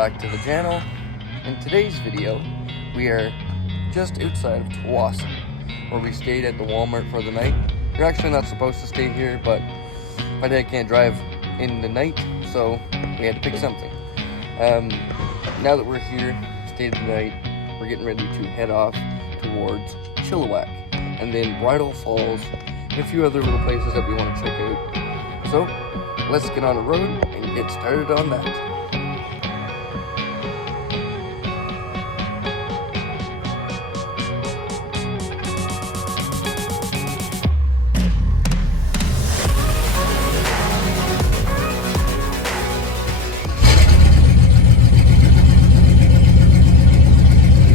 back to the channel. In today's video, we are just outside of Tawasin, where we stayed at the Walmart for the night. You're actually not supposed to stay here, but my dad can't drive in the night, so we had to pick something. Now that we're here, stayed the night, we're getting ready to head off towards Chilliwack, and then Bridal Falls, and a few other little places that we want to check out. So, let's get on the road and get started on that.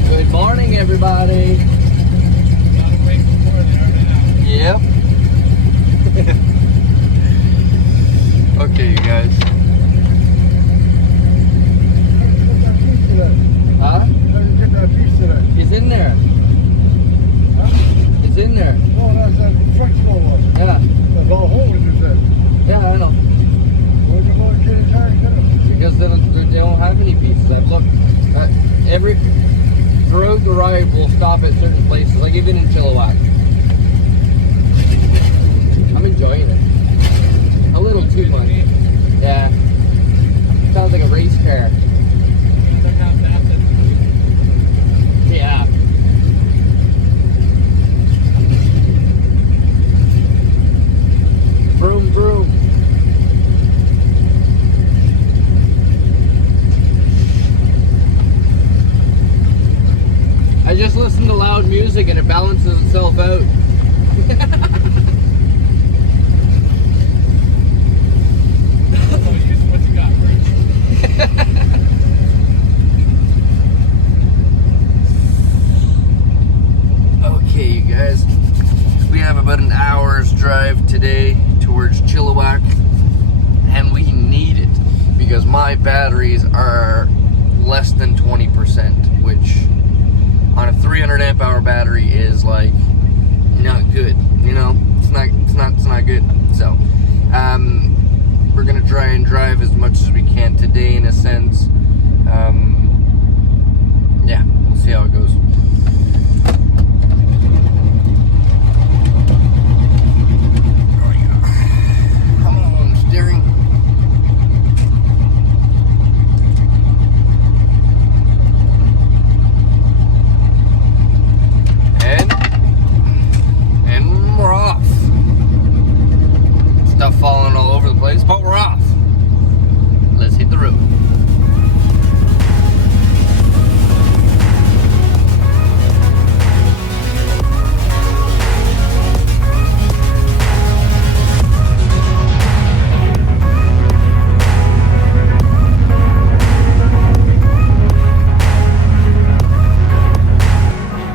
Good morning, everybody. Gotta wait before they are now. Yep. Okay, you guys. Huh? How did you get that piece today? It's in there. Huh? It's in there. Oh, that's that flexible one. Yeah. That's all holes, you said. Yeah, I know. Where'd you go and get it turned? Because then they don't have any pieces. I've looked. Throughout the ride, we'll stop at certain places, like even in Chilliwack. I'm enjoying it. A little too much. Yeah. Sounds like a race car. Yeah. Vroom, vroom. I just listen to loud music and it balances itself out. What you got first? Okay, you guys. We have about an hour's drive today towards Chilliwack, and we need it because my batteries are less than 20%, which on a 300 amp hour battery is like not good, you know. It's not good. So we're gonna try and drive as much as we can today, in a sense. Yeah, we'll see how it goes. Come on, steering. And we're off. Stuff falling all over the place, but we're off. Let's hit the road.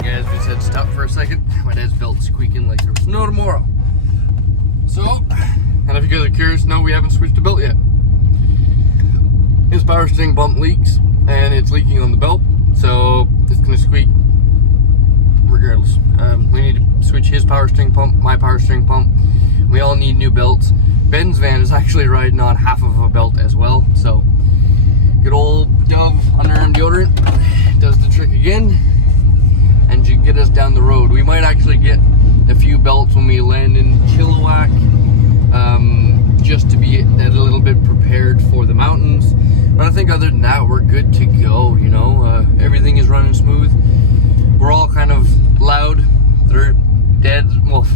Guys, we said stop for a second. My dad's belt squeaking like there was no tomorrow. So, and if you guys are curious, no, we haven't switched the belt yet. His power steering pump leaks, and it's leaking on the belt, so it's gonna squeak regardless. We need to switch his power steering pump, my power steering pump. We all need new belts. Ben's van is actually riding on half of a belt as well, so good old Dove underarm deodorant does the trick again, and you get us down the road. We might actually get a few belts when we land in Chilliwack, just to be a little bit prepared for the mountains. But I think other than that, we're good to go, you know. Everything is running smooth. We're all kind of loud. They're dead. Well,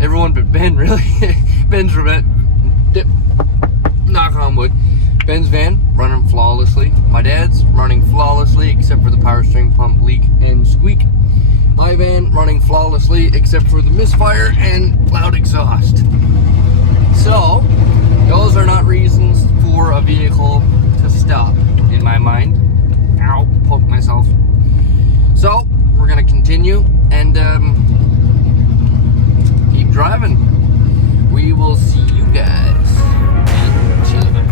everyone but Ben, really. Ben's knock on wood. Ben's van running flawlessly. My dad's running flawlessly, except for the power steering pump leak and squeak. My van running flawlessly, except for the misfire and loud exhaust. So, those are not reasons for a vehicle to stop, in my mind. Ow, poked myself. So, we're gonna continue and keep driving. We will see you guys in Chilliwack.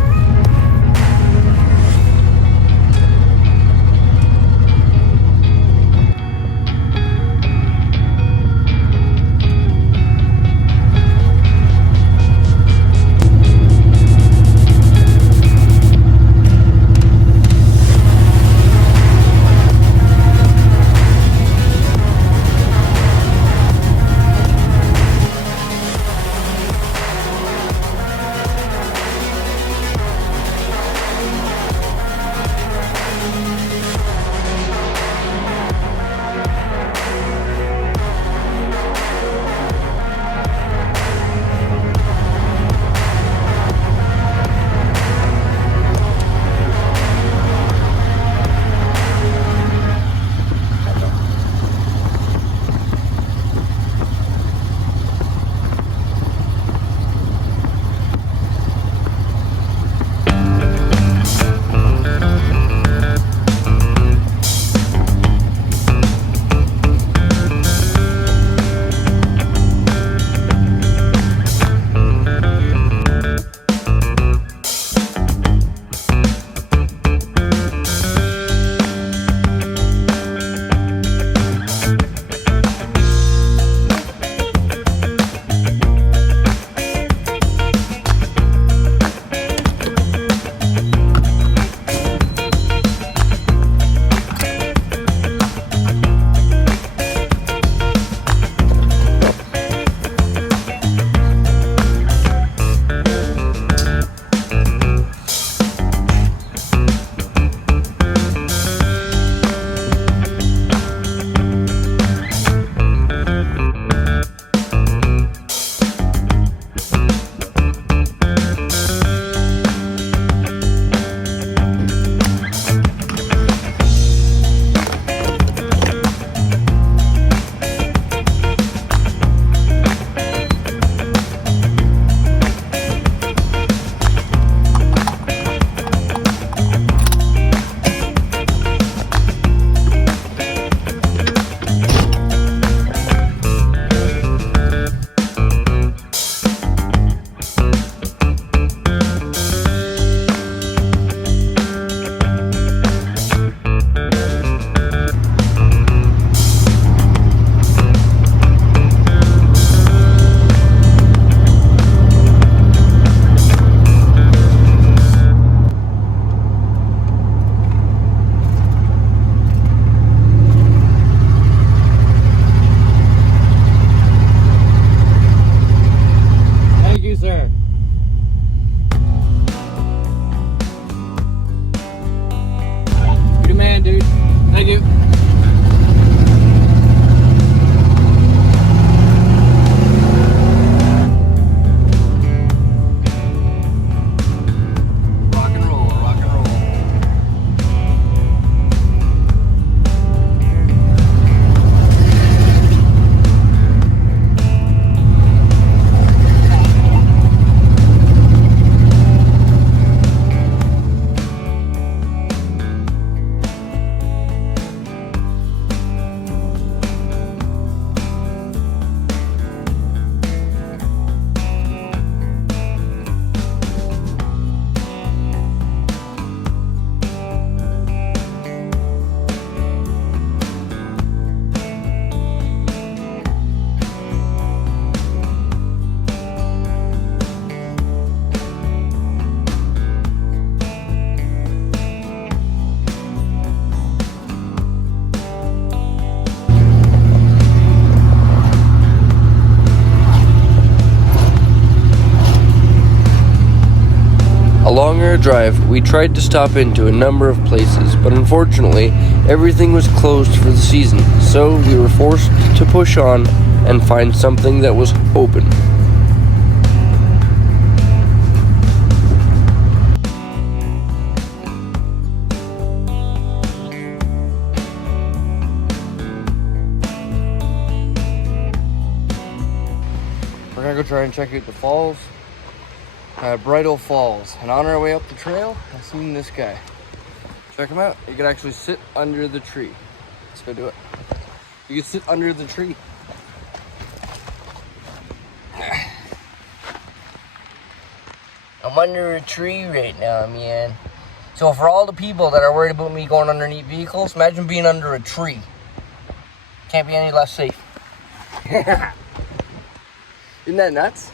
During our drive, we tried to stop into a number of places, but unfortunately, everything was closed for the season, so we were forced to push on and find something that was open. We're gonna go try and check out the falls. Bridal Falls, and on our way up the trail I seen this guy. Check him out. You can actually sit under the tree. Let's go do it. You can sit under the tree. I'm under a tree right now, man. So for all the people that are worried about me going underneath vehicles, imagine being under a tree. Can't be any less safe. Isn't that nuts?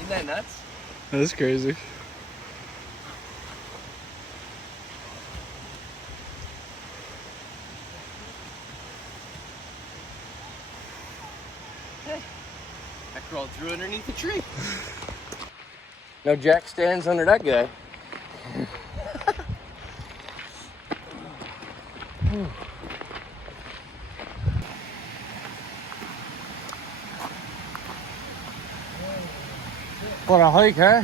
Isn't that nuts? That's crazy. I crawled through underneath the tree. Now Jack stands under that guy. What a hike, huh?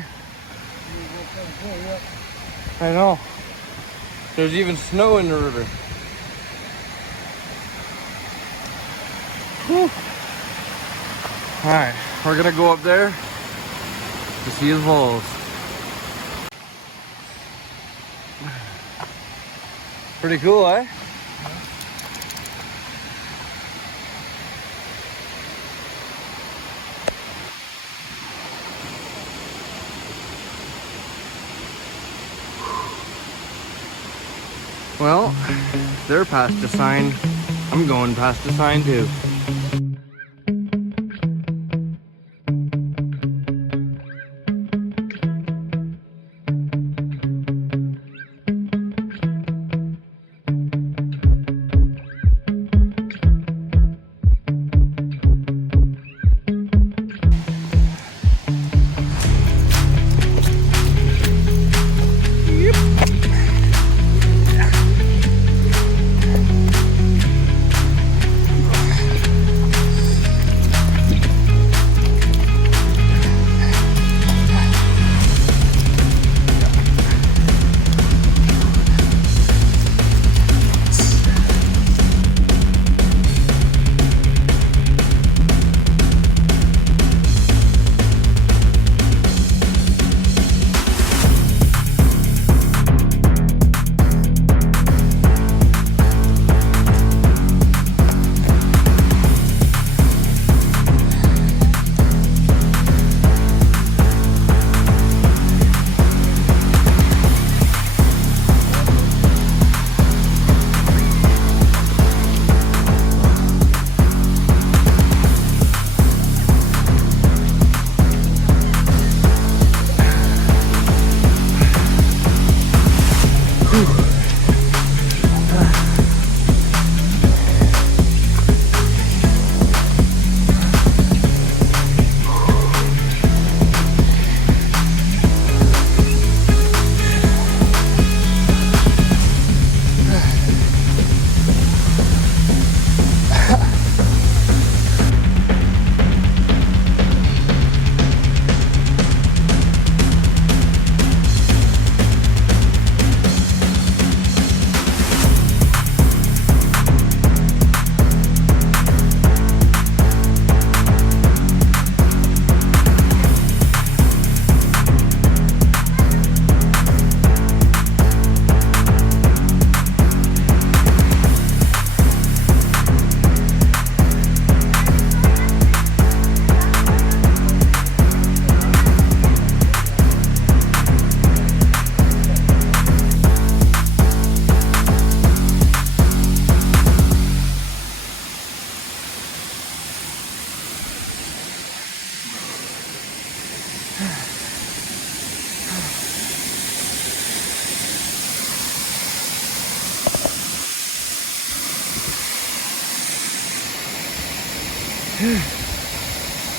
I know. There's even snow in the river. Whew. Alright, we're gonna go up there to see the falls. Pretty cool, eh? Well, they're past the sign. I'm going past the sign too.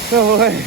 No way.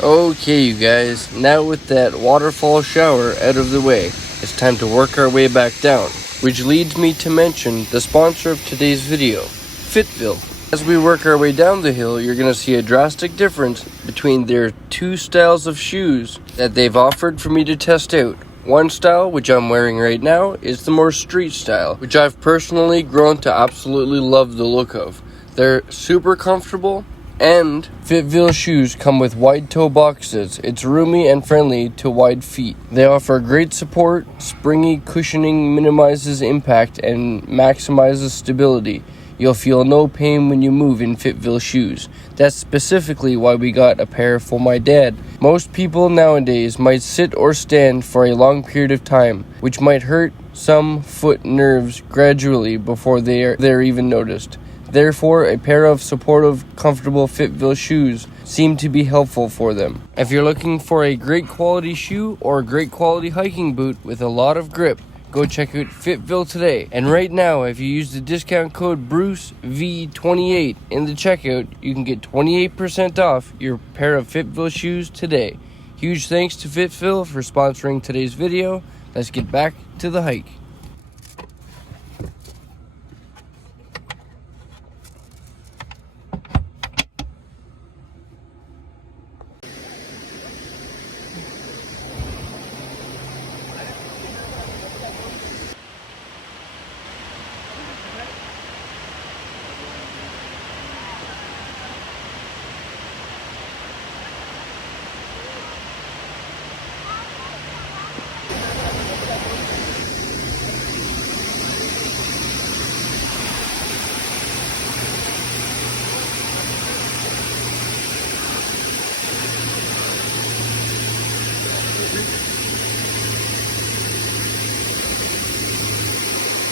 Okay, you guys, now with that waterfall shower out of the way, it's time to work our way back down, which leads me to mention the sponsor of today's video, Fitville. As we work our way down the hill, you're going to see a drastic difference between their two styles of shoes that they've offered for me to test out. One style, which I'm wearing right now, is the more street style, which I've personally grown to absolutely love the look of. They're super comfortable, and Fitville shoes come with wide toe boxes. It's roomy and friendly to wide feet. They offer great support, springy cushioning minimizes impact and maximizes stability. You'll feel no pain when you move in Fitville shoes. That's specifically why we got a pair for my dad. Most people nowadays might sit or stand for a long period of time, which might hurt some foot nerves gradually before they're even noticed. Therefore, a pair of supportive, comfortable Fitville shoes seem to be helpful for them. If you're looking for a great quality shoe or a great quality hiking boot with a lot of grip, go check out Fitville today. And right now, if you use the discount code BruceV28 in the checkout, you can get 28% off your pair of Fitville shoes today. Huge thanks to Fitville for sponsoring today's video. Let's get back to the hike.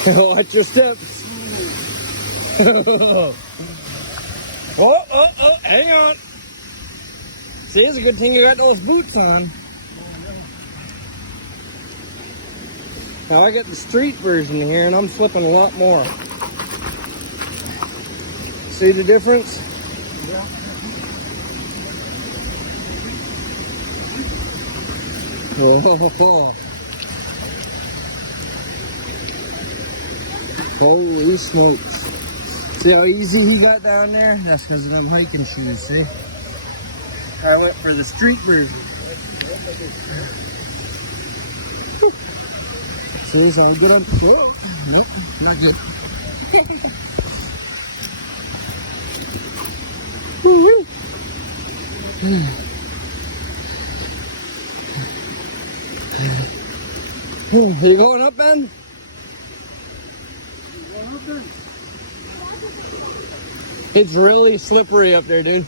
Watch your steps. Oh, hang on. See, it's a good thing you got those boots on. Now I got the street version here and I'm flipping a lot more. See the difference? Oh. Holy smokes. See how easy he got down there? That's because of them hiking shoes, see? I went for the street version. See, so I get up. Whoa. Nope, not good. You going up, Ben? It's really slippery up there, dude.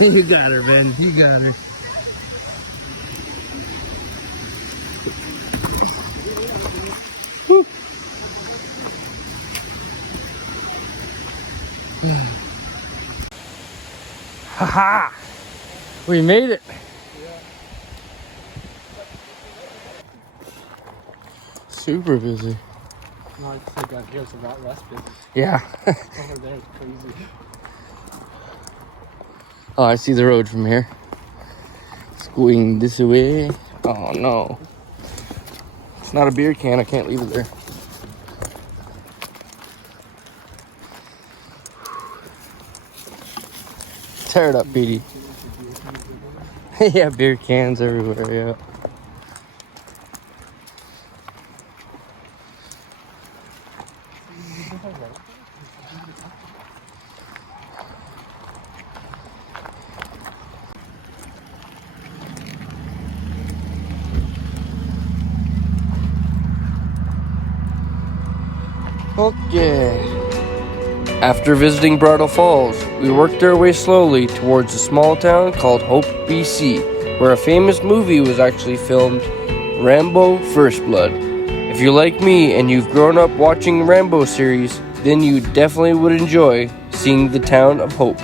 You got her, Ben. You got her. Haha! We made it. Super busy. No, I think out here's a lot less busy. Yeah. Over there is crazy. Oh, I see the road from here. It's going this way. Oh no. It's not a beer can, I can't leave it there. Tear it up, Petey. Yeah, beer cans everywhere, yeah. Okay. After visiting Bridal Falls, we worked our way slowly towards a small town called Hope, BC, where a famous movie was actually filmed, Rambo First Blood. If you're like me and you've grown up watching Rambo series, then you definitely would enjoy seeing the town of Hope.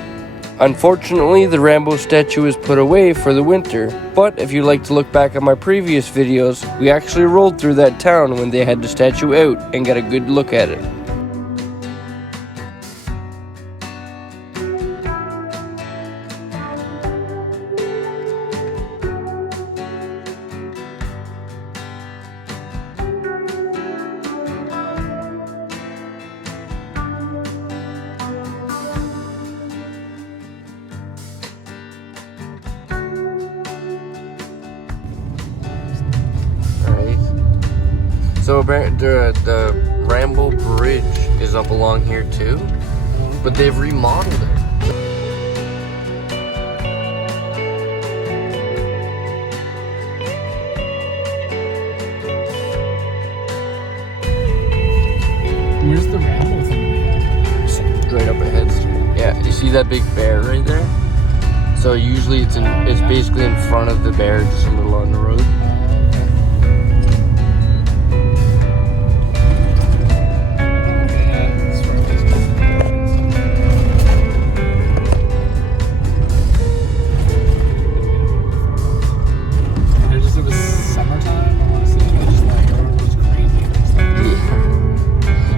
Unfortunately, the Rambo statue is put away for the winter, but if you like to look back at my previous videos, we actually rolled through that town when they had the statue out and got a good look at it. So the Rambo Bridge is up along here too, but they've remodeled it. Where's the Rambo thing? Straight up ahead. Yeah, you see that big bear right there? So usually it's basically in front of the bear, just a little on the road.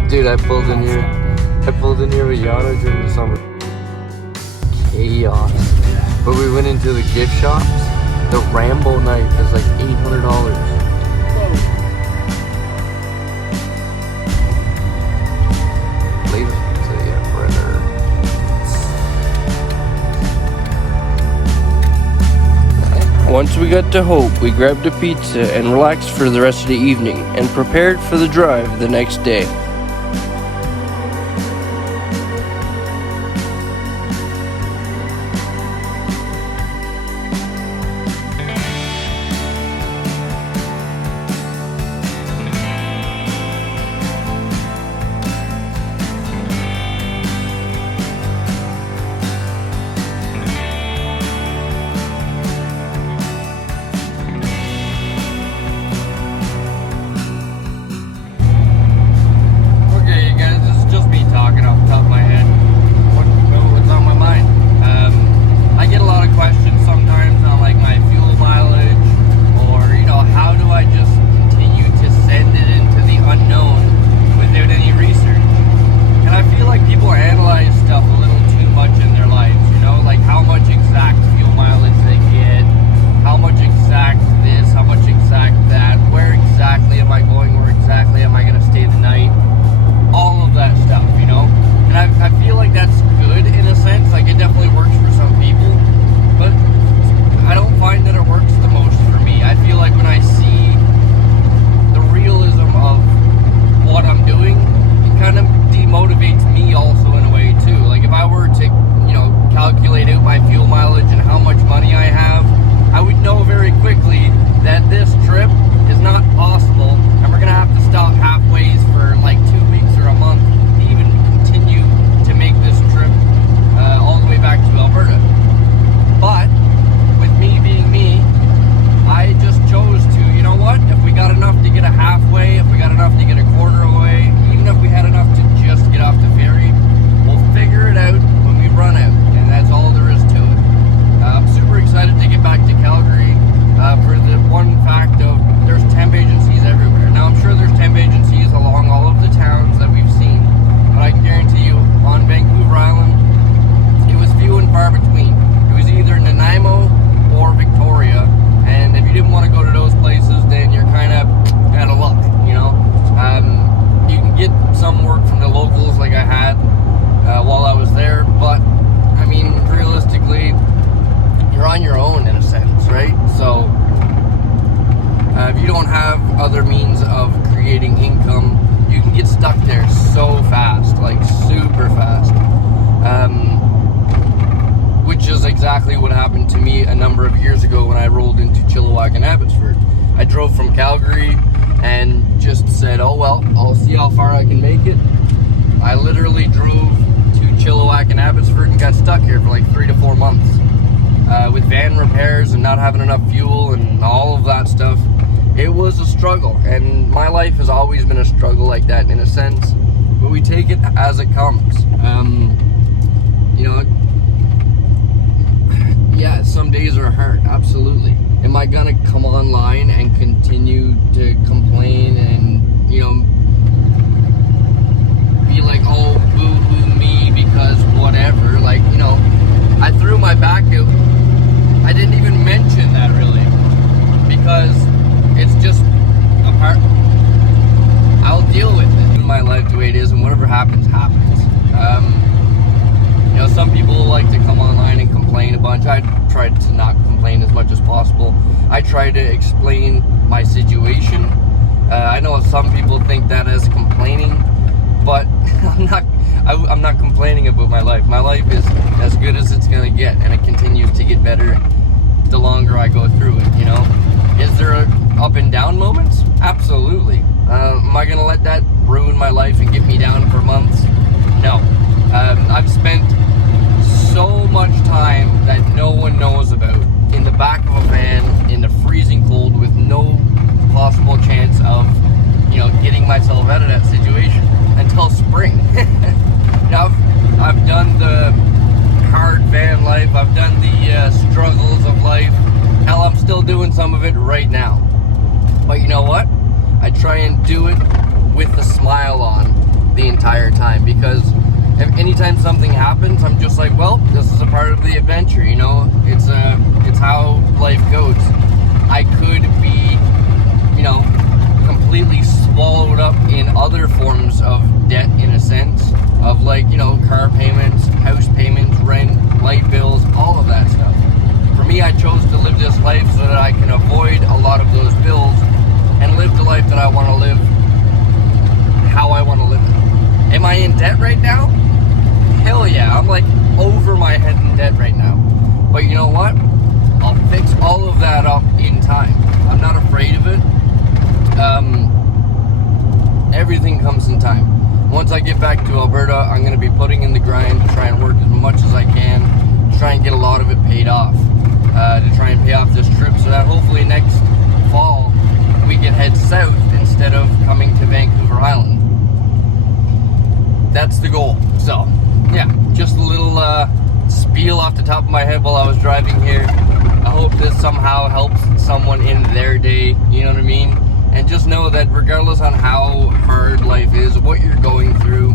Dude, I pulled in here with Yana during the summer. Chaos. But we went into the gift shops. The Rambo knife is like $800. Laser pizza, yeah, forever. Once we got to Hope, we grabbed a pizza and relaxed for the rest of the evening and prepared for the drive the next day. other means of creating income, you can get stuck there so fast, like super fast. Which is exactly what happened to me a number of years ago when I rolled into Chilliwack and Abbotsford. I drove from Calgary and just said, oh well, I'll see how far I can make it. I literally drove to Chilliwack and Abbotsford and got stuck here for like 3 to 4 months. With van repairs and not having enough fuel and all of that stuff. It was a struggle, and my life has always been a struggle like that in a sense, but we take it as it comes. You know, yeah, some days are hard, absolutely. Am I gonna come online and continue to complain and, you know, be like, oh, boo-hoo me because whatever? Like, you know, I threw my back out. I didn't even mention that really, because it's just a part. I'll deal with it in my life the way it is, and whatever happens, happens. You know, some people like to come online and complain a bunch. I try to not complain as much as possible. I try to explain my situation. I know some people think that as complaining, but I'm not complaining about my life. My life is as good as it's gonna get, and it continues to get better the longer I go through it, you know? Is there up and down moments? Absolutely. Am I gonna let that ruin my life and get me down for months? No. I've spent so much time that no one knows about in the back of a van in the freezing cold with no possible chance of, you know, getting myself out of that situation until spring. Now, I've done the hard van life, I've done the struggles of life. Hell, I'm still doing some of it right now. But you know what? I try and do it with a smile on the entire time, because if anytime something happens, I'm just like, well, this is a part of the adventure, you know? It's how life goes. I could be, you know, completely swallowed up in other forms of debt, in a sense of, like, you know, car payments, house payments, rent, light bills, all of that stuff. For me, I chose to live this life so that I can avoid a lot of those bills and live the life that I want to live, how I want to live it. Am I in debt right now? Hell yeah, I'm like over my head in debt right now. But you know what? I'll fix all of that up in time. I'm not afraid of it. Everything comes in time. Once I get back to Alberta, I'm going to be putting in the grind to try and work as much as I can to try and get a lot of it paid off. To try and pay off this trip so that hopefully next fall we can head south instead of coming to Vancouver Island. That's the goal. So, yeah, just a little spiel off the top of my head while I was driving here. I hope this somehow helps someone in their day, you know what I mean? And just know that regardless on how hard life is, what you're going through,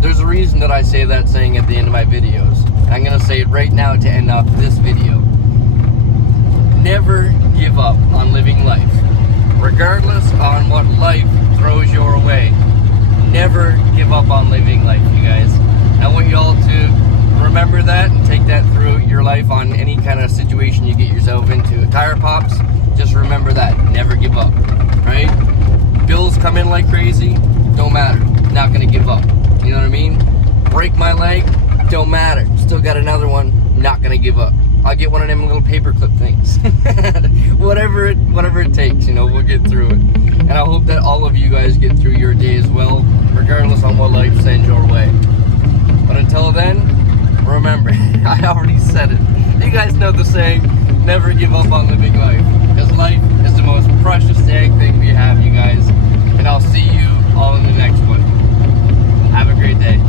there's a reason that I say that saying at the end of my videos. I'm going to say it right now to end off this video. Never give up on living life. Regardless on what life throws your way. Never give up on living life, you guys. I want you all to remember that and take that through your life on any kind of situation you get yourself into. Tire pops, just remember that. Never give up, right? Bills come in like crazy, don't matter. Not gonna give up. You know what I mean? Break my leg, don't matter. Still got another one, not gonna give up. I'll get one of them little paperclip things. whatever it takes, you know, we'll get through it. And I hope that all of you guys get through your day as well, regardless on what life sends your way. But until then, remember, I already said it. You guys know the saying, never give up on living life. Because life is the most precious dang thing we have, you guys. And I'll see you all in the next one. Have a great day.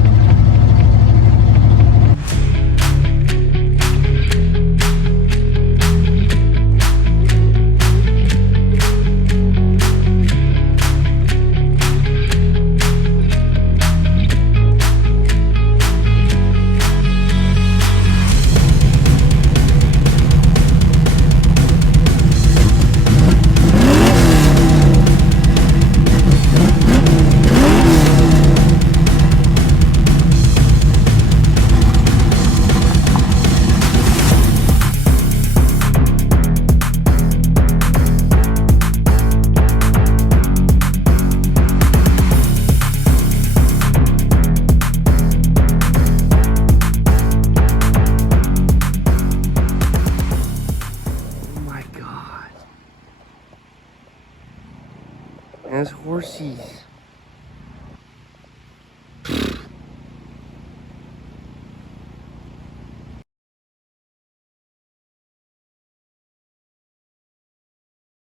As horsies.